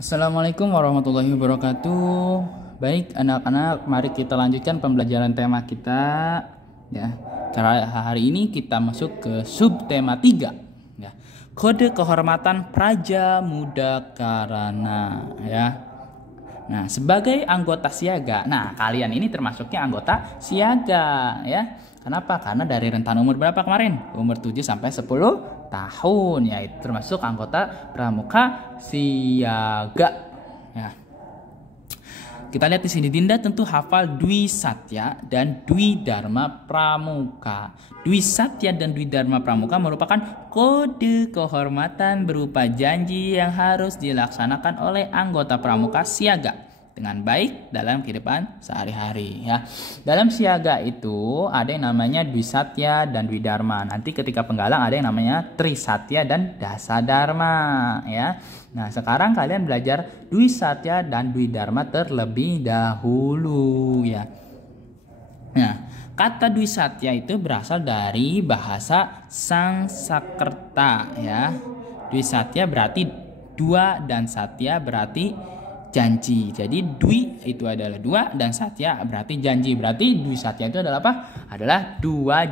Assalamualaikum warahmatullahi wabarakatuh. Baik anak-anak, mari kita lanjutkan pembelajaran tema kita ya. Cara hari ini kita masuk ke subtema 3 ya. Kode kehormatan Praja Muda Karana ya. Nah, sebagai anggota siaga. Nah, kalian ini termasuknya anggota siaga ya. Kenapa? Karena dari rentan umur berapa kemarin? Umur 7 sampai 10 tahun, yaitu termasuk anggota pramuka siaga. Ya. Kita lihat di sini, Dinda tentu hafal Dwi Satya dan Dwi Dharma Pramuka. Dwi Satya dan Dwi Dharma Pramuka merupakan kode kehormatan berupa janji yang harus dilaksanakan oleh anggota pramuka siaga dengan baik dalam kehidupan sehari-hari ya. Dalam siaga itu ada yang namanya Dwi Satya dan Dwi Dharma. Nanti ketika penggalang ada yang namanya Tri Satya dan Dasa Dharma ya. Nah, sekarang kalian belajar Dwi Satya dan Dwi Dharma terlebih dahulu ya. Nah, kata Dwi Satya itu berasal dari bahasa Sanskerta ya. Dwi Satya berarti dua dan Satya berarti janji. Jadi Dwi itu adalah dua dan Satya berarti janji. Berarti Dwi Satya itu adalah apa? Adalah dua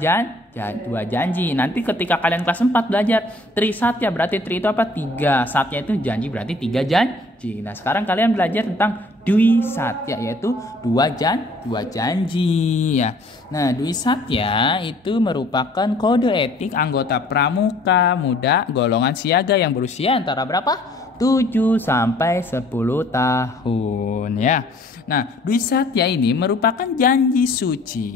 janji. Nanti ketika kalian kelas 4 belajar Tri Satya berarti Tri itu apa? 3. Satya itu janji berarti 3 janji. Nah, sekarang kalian belajar tentang Dwi Satya yaitu dua janji ya. Nah, Dwi Satya itu merupakan kode etik anggota pramuka muda golongan siaga yang berusia antara berapa? 7 sampai 10 tahun ya. Nah, Dwi Satya ini merupakan janji suci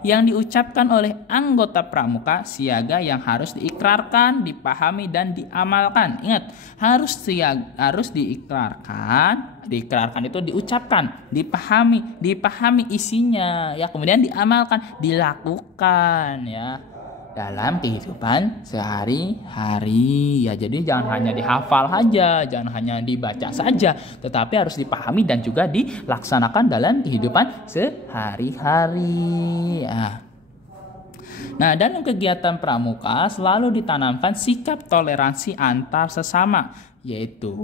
yang diucapkan oleh anggota pramuka siaga yang harus diikrarkan, dipahami dan diamalkan. Ingat, harus diikrarkan itu diucapkan, dipahami isinya ya, kemudian diamalkan, dilakukan ya dalam kehidupan sehari-hari ya. Jadi jangan hanya dihafal saja, jangan hanya dibaca saja, tetapi harus dipahami dan juga dilaksanakan dalam kehidupan sehari-hari ya. Nah, dalam kegiatan pramuka selalu ditanamkan sikap toleransi antar sesama, yaitu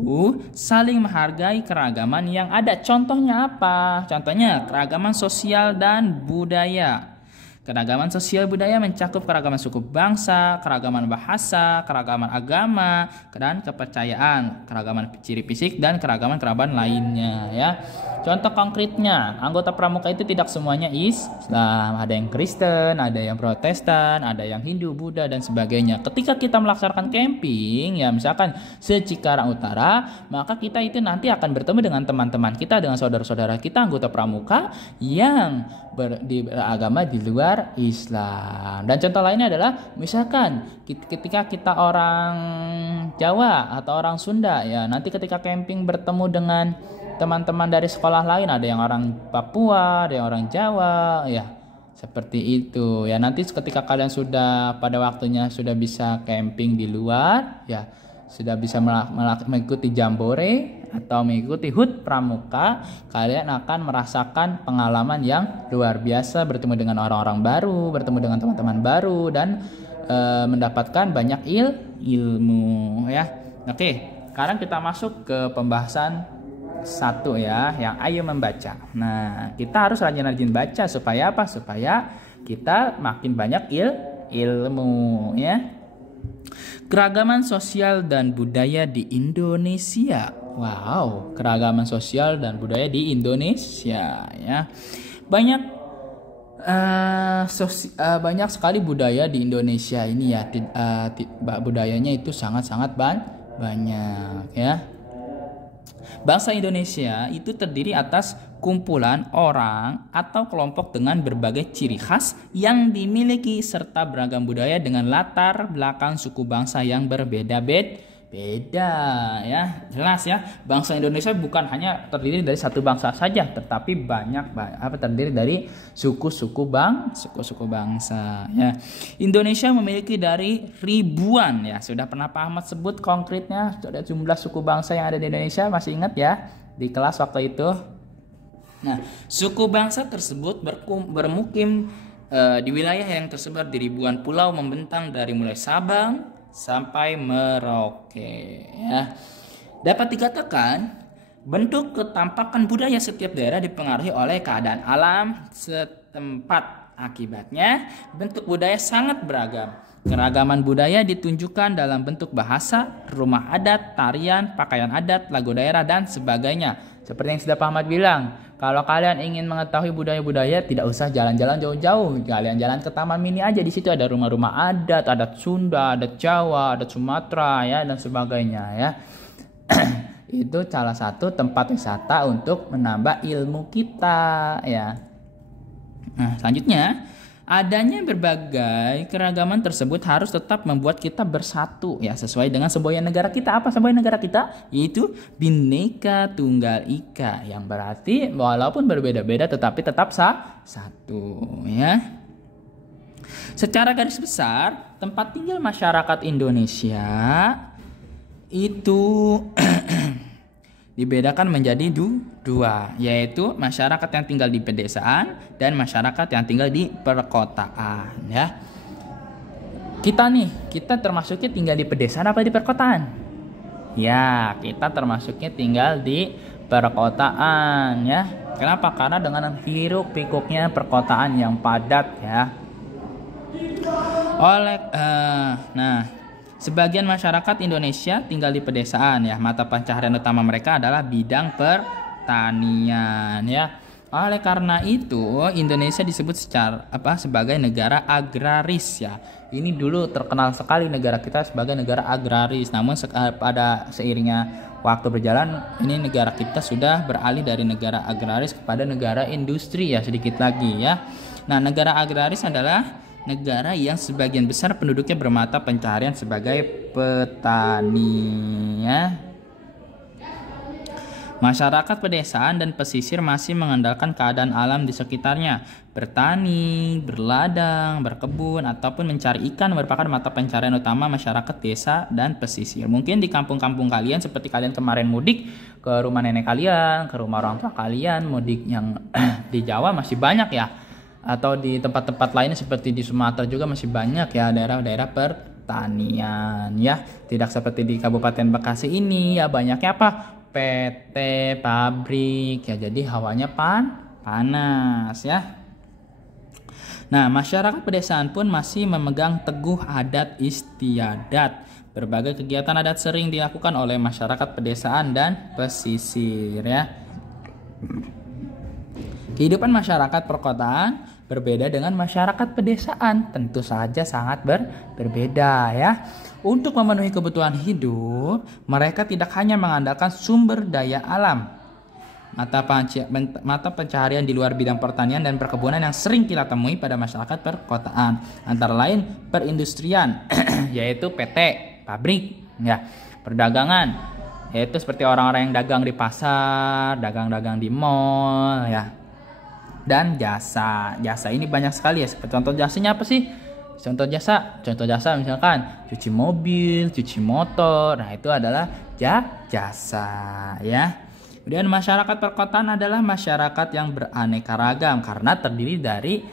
saling menghargai keragaman yang ada. Contohnya apa? Contohnya keragaman sosial dan budaya. Keragaman sosial budaya mencakup keragaman suku bangsa, keragaman bahasa, keragaman agama, dan kepercayaan, keragaman ciri fisik, dan keragaman lainnya ya. Contoh konkretnya, anggota pramuka itu tidak semuanya Islam, ada yang Kristen, ada yang Protestan, ada yang Hindu, Buddha, dan sebagainya. Ketika kita melaksanakan camping, ya misalkan se-Cikarang Utara, maka kita itu nanti akan bertemu dengan teman-teman kita, dengan saudara-saudara kita, anggota pramuka yang beragama di luar Islam. Dan contoh lainnya adalah misalkan ketika kita orang Jawa atau orang Sunda, ya nanti ketika camping bertemu dengan teman-teman dari sekolah lain, ada yang orang Papua, ada yang orang Jawa ya, seperti itu ya. Nanti ketika kalian sudah pada waktunya sudah bisa camping di luar ya, sudah bisa mengikuti jambore atau mengikuti HUT pramuka, kalian akan merasakan pengalaman yang luar biasa, bertemu dengan orang-orang baru, bertemu dengan teman-teman baru, dan mendapatkan banyak ilmu ya. Oke, sekarang kita masuk ke pembahasan 1 ya, yang ayo membaca. Nah, kita harus rajin-rajin baca supaya apa? Supaya kita makin banyak ilmu ya. Keragaman sosial dan budaya di Indonesia. Wow, keragaman sosial dan budaya di Indonesia ya. Banyak sekali budaya di Indonesia ini ya. Budayanya itu sangat-sangat banyak ya. Bangsa Indonesia itu terdiri atas kumpulan orang atau kelompok dengan berbagai ciri khas yang dimiliki serta beragam budaya dengan latar belakang suku bangsa yang berbeda-beda ya. Jelas ya, bangsa Indonesia bukan hanya terdiri dari satu bangsa saja, tetapi terdiri dari suku-suku bangsa ya. Indonesia memiliki dari ribuan ya. Sudah pernah Pak Ahmad sebut konkretnya ada jumlah suku bangsa yang ada di Indonesia, masih ingat ya di kelas waktu itu. Nah, suku bangsa tersebut bermukim di wilayah yang tersebar di ribuan pulau membentang dari mulai Sabang sampai Merauke ya. Dapat dikatakan, bentuk ketampakan budaya setiap daerah dipengaruhi oleh keadaan alam setempat. Akibatnya, bentuk budaya sangat beragam. Keragaman budaya ditunjukkan dalam bentuk bahasa, rumah adat, tarian, pakaian adat, lagu daerah, dan sebagainya. Seperti yang sudah Pak Ahmad bilang, kalau kalian ingin mengetahui budaya-budaya, tidak usah jalan-jalan jauh-jauh. Kalian jalan ke Taman Mini aja, di situ ada rumah-rumah adat Sunda, adat Jawa, adat Sumatera, ya, dan sebagainya, ya. Itu salah satu tempat wisata untuk menambah ilmu kita, ya. Nah, selanjutnya, adanya berbagai keragaman tersebut harus tetap membuat kita bersatu, ya, sesuai dengan semboyan negara kita. Apa semboyan negara kita? Yaitu Bhinneka Tunggal Ika, yang berarti walaupun berbeda-beda tetapi tetap satu, ya. Secara garis besar, tempat tinggal masyarakat Indonesia itu dibedakan menjadi dua, yaitu masyarakat yang tinggal di pedesaan dan masyarakat yang tinggal di perkotaan, ya. Kita termasuknya tinggal di pedesaan apa di perkotaan? Ya, kita termasuknya tinggal di perkotaan, ya. Kenapa? Karena dengan hiruk pikuknya perkotaan yang padat, ya. Sebagian masyarakat Indonesia tinggal di pedesaan, ya. Mata pencaharian utama mereka adalah bidang pertanian, ya. Oleh karena itu, Indonesia disebut sebagai negara agraris, ya. Ini dulu terkenal sekali negara kita sebagai negara agraris. Namun pada seiringnya waktu berjalan, ini negara kita sudah beralih dari negara agraris kepada negara industri, ya, sedikit lagi, ya. Nah, negara agraris adalah negara yang sebagian besar penduduknya bermata pencaharian sebagai petani, ya. Masyarakat pedesaan dan pesisir masih mengandalkan keadaan alam di sekitarnya. Bertani, berladang, berkebun, ataupun mencari ikan merupakan mata pencaharian utama masyarakat desa dan pesisir. Mungkin di kampung-kampung kalian, seperti kalian kemarin mudik ke rumah nenek kalian, ke rumah orang tua kalian, mudik yang di Jawa masih banyak, ya. Atau di tempat-tempat lainnya seperti di Sumatera juga masih banyak, ya, daerah-daerah pertanian, ya. Tidak seperti di Kabupaten Bekasi ini, ya, banyaknya apa? PT, pabrik, ya, jadi hawanya panas, ya. Nah, masyarakat pedesaan pun masih memegang teguh adat istiadat. Berbagai kegiatan adat sering dilakukan oleh masyarakat pedesaan dan pesisir, ya. Kehidupan masyarakat perkotaan berbeda dengan masyarakat pedesaan, tentu saja sangat berbeda, ya. Untuk memenuhi kebutuhan hidup, mereka tidak hanya mengandalkan sumber daya alam. Mata pencaharian di luar bidang pertanian dan perkebunan yang sering kita temui pada masyarakat perkotaan, antara lain perindustrian, yaitu PT, pabrik, ya. Perdagangan, yaitu seperti orang-orang yang dagang di pasar, dagang-dagang di mall, ya. Dan jasa ini banyak sekali, ya. Seperti contoh jasanya apa sih? Contoh jasa misalkan cuci mobil, cuci motor. Nah, itu adalah jasa, ya. Kemudian masyarakat perkotaan adalah masyarakat yang beraneka ragam karena terdiri dari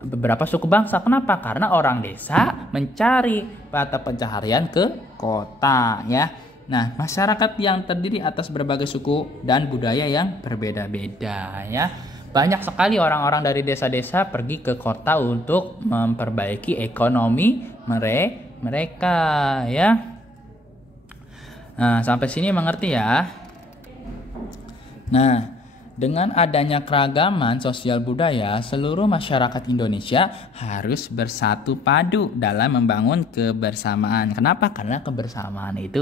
beberapa suku bangsa. Kenapa? Karena orang desa mencari mata pencaharian ke kota, ya. Nah, masyarakat yang terdiri atas berbagai suku dan budaya yang berbeda-beda, ya. Banyak sekali orang-orang dari desa-desa pergi ke kota untuk memperbaiki ekonomi mereka, ya. Nah, sampai sini mengerti, ya. Nah, dengan adanya keragaman sosial budaya, seluruh masyarakat Indonesia harus bersatu padu dalam membangun kebersamaan. Kenapa? Karena kebersamaan itu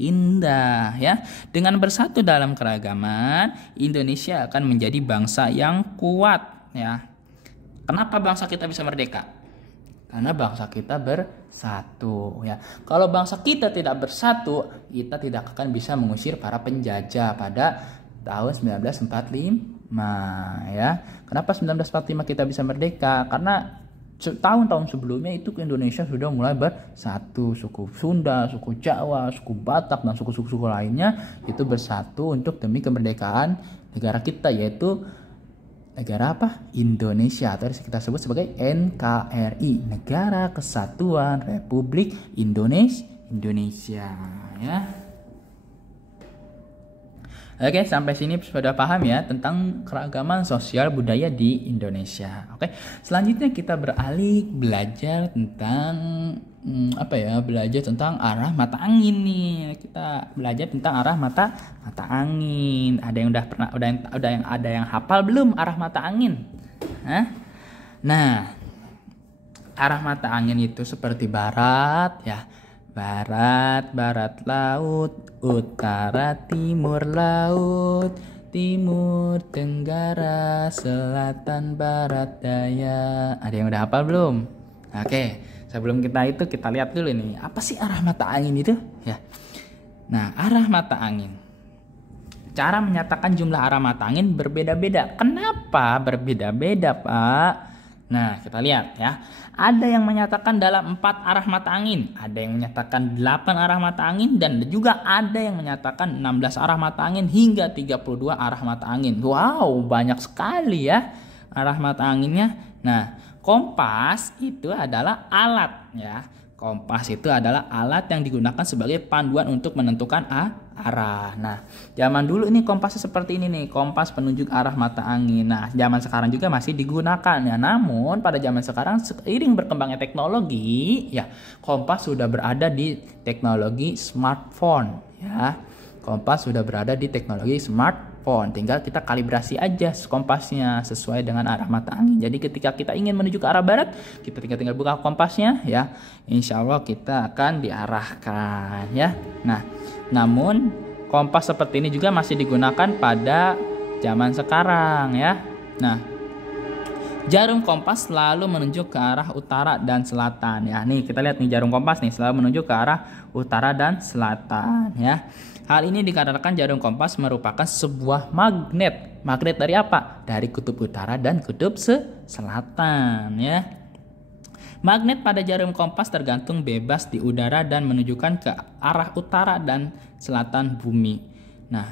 indah, ya. Dengan bersatu dalam keragaman, Indonesia akan menjadi bangsa yang kuat, ya. Kenapa bangsa kita bisa merdeka? Karena bangsa kita bersatu, ya. Kalau bangsa kita tidak bersatu, kita tidak akan bisa mengusir para penjajah pada tahun 1945, ya. Kenapa 1945 kita bisa merdeka? Karena tahun-tahun sebelumnya itu Indonesia sudah mulai bersatu. Suku Sunda, suku Jawa, suku Batak, dan suku-suku lainnya itu bersatu untuk demi kemerdekaan negara kita, yaitu negara apa? Indonesia, atau kita sebut sebagai NKRI, Negara Kesatuan Republik Indonesia, ya. Oke, sampai sini sudah paham ya tentang keragaman sosial budaya di Indonesia. Oke, selanjutnya kita beralih belajar tentang belajar tentang arah mata angin nih. Kita belajar tentang arah mata angin. Ada yang ada yang hafal belum arah mata angin? Hah? Nah, arah mata angin itu seperti barat ya. Barat, barat laut, utara, timur laut, timur, tenggara, selatan, barat, daya. Ada yang udah hafal belum? Oke, sebelum kita lihat dulu nih, apa sih arah mata angin itu? Ya. Nah, arah mata angin. Cara menyatakan jumlah arah mata angin berbeda-beda. Kenapa berbeda-beda, Pak? Nah, kita lihat ya. Ada yang menyatakan dalam 4 arah mata angin, ada yang menyatakan 8 arah mata angin, dan juga ada yang menyatakan 16 arah mata angin hingga 32 arah mata angin. Wow, banyak sekali ya arah mata anginnya. Nah, kompas itu adalah alat ya. Kompas itu adalah alat yang digunakan sebagai panduan untuk menentukan arah. Nah, zaman dulu ini kompasnya seperti ini nih, kompas penunjuk arah mata angin. Nah, zaman sekarang juga masih digunakan ya. Namun pada zaman sekarang seiring berkembangnya teknologi, ya, kompas sudah berada di teknologi smartphone ya. Kompas sudah berada di teknologi smartphone. Tinggal kita kalibrasi aja kompasnya sesuai dengan arah mata angin. Jadi ketika kita ingin menuju ke arah barat, kita tinggal buka kompasnya ya. Insya Allah kita akan diarahkan ya. Nah, namun kompas seperti ini juga masih digunakan pada zaman sekarang ya. Nah, jarum kompas selalu menunjuk ke arah utara dan selatan ya. Nih kita lihat nih, jarum kompas nih selalu menunjuk ke arah utara dan selatan ya. Hal ini dikarenakan jarum kompas merupakan sebuah magnet. Magnet dari apa? Dari kutub utara dan kutub selatan ya. Magnet pada jarum kompas tergantung bebas di udara dan menunjukkan ke arah utara dan selatan bumi. Nah,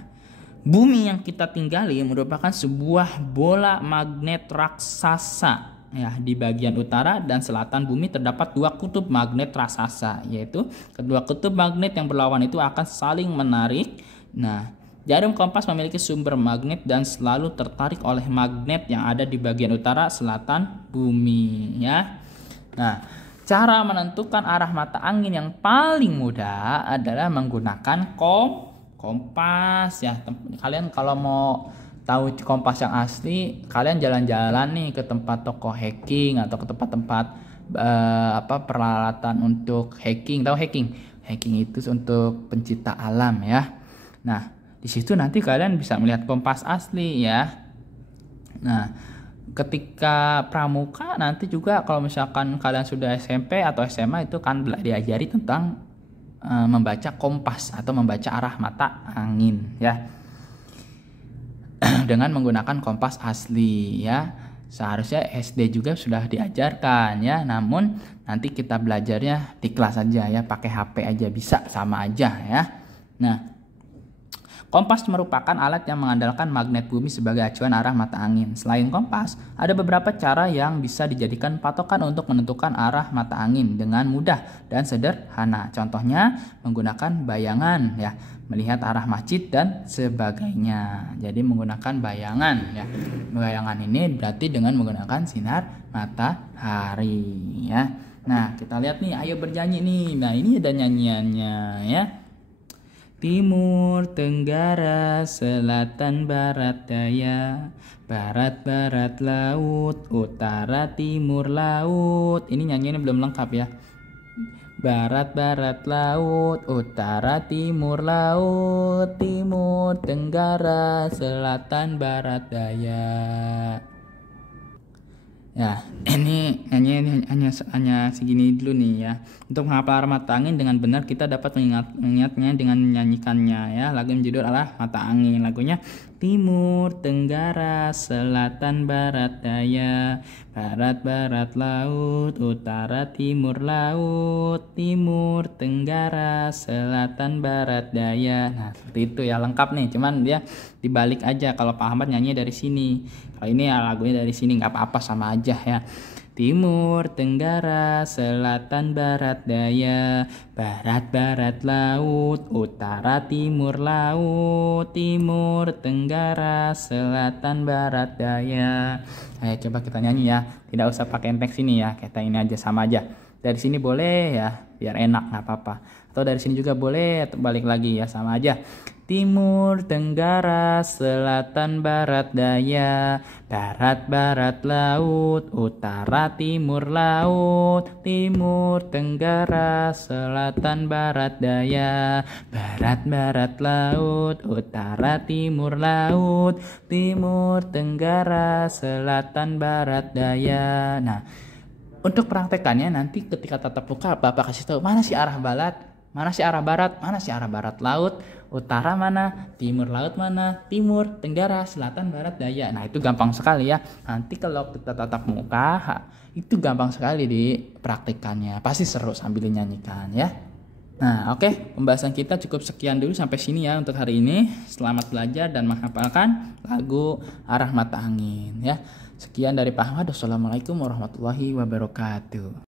bumi yang kita tinggali merupakan sebuah bola magnet raksasa. Ya, di bagian utara dan selatan bumi terdapat 2 kutub magnet raksasa, yaitu kedua kutub magnet yang berlawan itu akan saling menarik. Nah, jarum kompas memiliki sumber magnet dan selalu tertarik oleh magnet yang ada di bagian utara selatan bumi ya. Nah, cara menentukan arah mata angin yang paling mudah adalah menggunakan kompas ya. Kalian kalau mau tahu kompas yang asli, kalian jalan-jalan nih ke tempat toko hacking atau ke tempat-tempat peralatan untuk hacking. Tahu hacking? Hacking itu untuk pencipta alam ya. Nah, di situ nanti kalian bisa melihat kompas asli ya. Nah, ketika pramuka nanti juga kalau misalkan kalian sudah SMP atau SMA itu kan diajari tentang membaca kompas atau membaca arah mata angin ya. Dengan menggunakan kompas asli ya. Seharusnya SD juga sudah diajarkan ya, namun nanti kita belajarnya di kelas aja ya, pakai HP aja bisa, sama aja ya. Nah, kompas merupakan alat yang mengandalkan magnet bumi sebagai acuan arah mata angin. Selain kompas, ada beberapa cara yang bisa dijadikan patokan untuk menentukan arah mata angin dengan mudah dan sederhana. Contohnya menggunakan bayangan ya, melihat arah masjid dan sebagainya. Jadi menggunakan bayangan ya. Bayangan ini berarti dengan menggunakan sinar matahari ya. Nah, kita lihat nih, ayo bernyanyi nih. Nah, ini ada nyanyiannya ya. Timur, tenggara, selatan, barat, daya, barat, barat, laut, utara, timur, laut. Ini nyanyiannya belum lengkap ya. Barat, barat, laut, utara, timur, laut, timur, tenggara, selatan, barat, daya. Ya, ini hanya segini dulu nih ya. Untuk menghafal arah mata angin dengan benar, kita dapat mengingatnya dengan menyanyikannya ya. Lagu yang judul arah mata angin. Lagunya timur, tenggara, selatan, barat, daya, barat, barat, laut, utara, timur, laut, timur, tenggara, selatan, barat, daya. Nah, seperti itu ya, lengkap nih. Cuman dia dibalik aja, kalau Pak Ahmad nyanyi dari sini. Kalau ini ya lagunya dari sini, nggak apa-apa, sama aja ya. timur, tenggara, selatan, barat, daya, barat, barat, laut, utara, timur, laut, timur, tenggara, selatan, barat, daya. Ayo coba kita nyanyi ya, tidak usah pakai teks ini ya, kita ini aja sama aja. Dari sini boleh ya, biar enak nggak apa-apa. Atau dari sini juga boleh, balik lagi ya, sama aja. Timur, tenggara, selatan, barat, daya, barat, barat, laut, utara, timur, laut, timur, tenggara, selatan, barat, daya, barat, barat, laut, utara, timur, laut, timur, tenggara, selatan, barat, daya. Nah, untuk praktekannya nanti ketika tatap muka Bapak kasih tahu mana sih arah barat, mana sih arah barat, mana sih arah barat laut, utara mana, timur laut mana, timur, tenggara, selatan, barat, daya. Nah, itu gampang sekali ya. Nanti kalau kita tatap muka, itu gampang sekali dipraktikannya. Pasti seru sambil dinyanyikan ya. Nah, oke, pembahasan kita cukup sekian dulu sampai sini ya untuk hari ini. Selamat belajar dan menghafalkan lagu Arah Mata Angin ya. Sekian dari Pak Ahmad. Wassalamualaikum warahmatullahi wabarakatuh.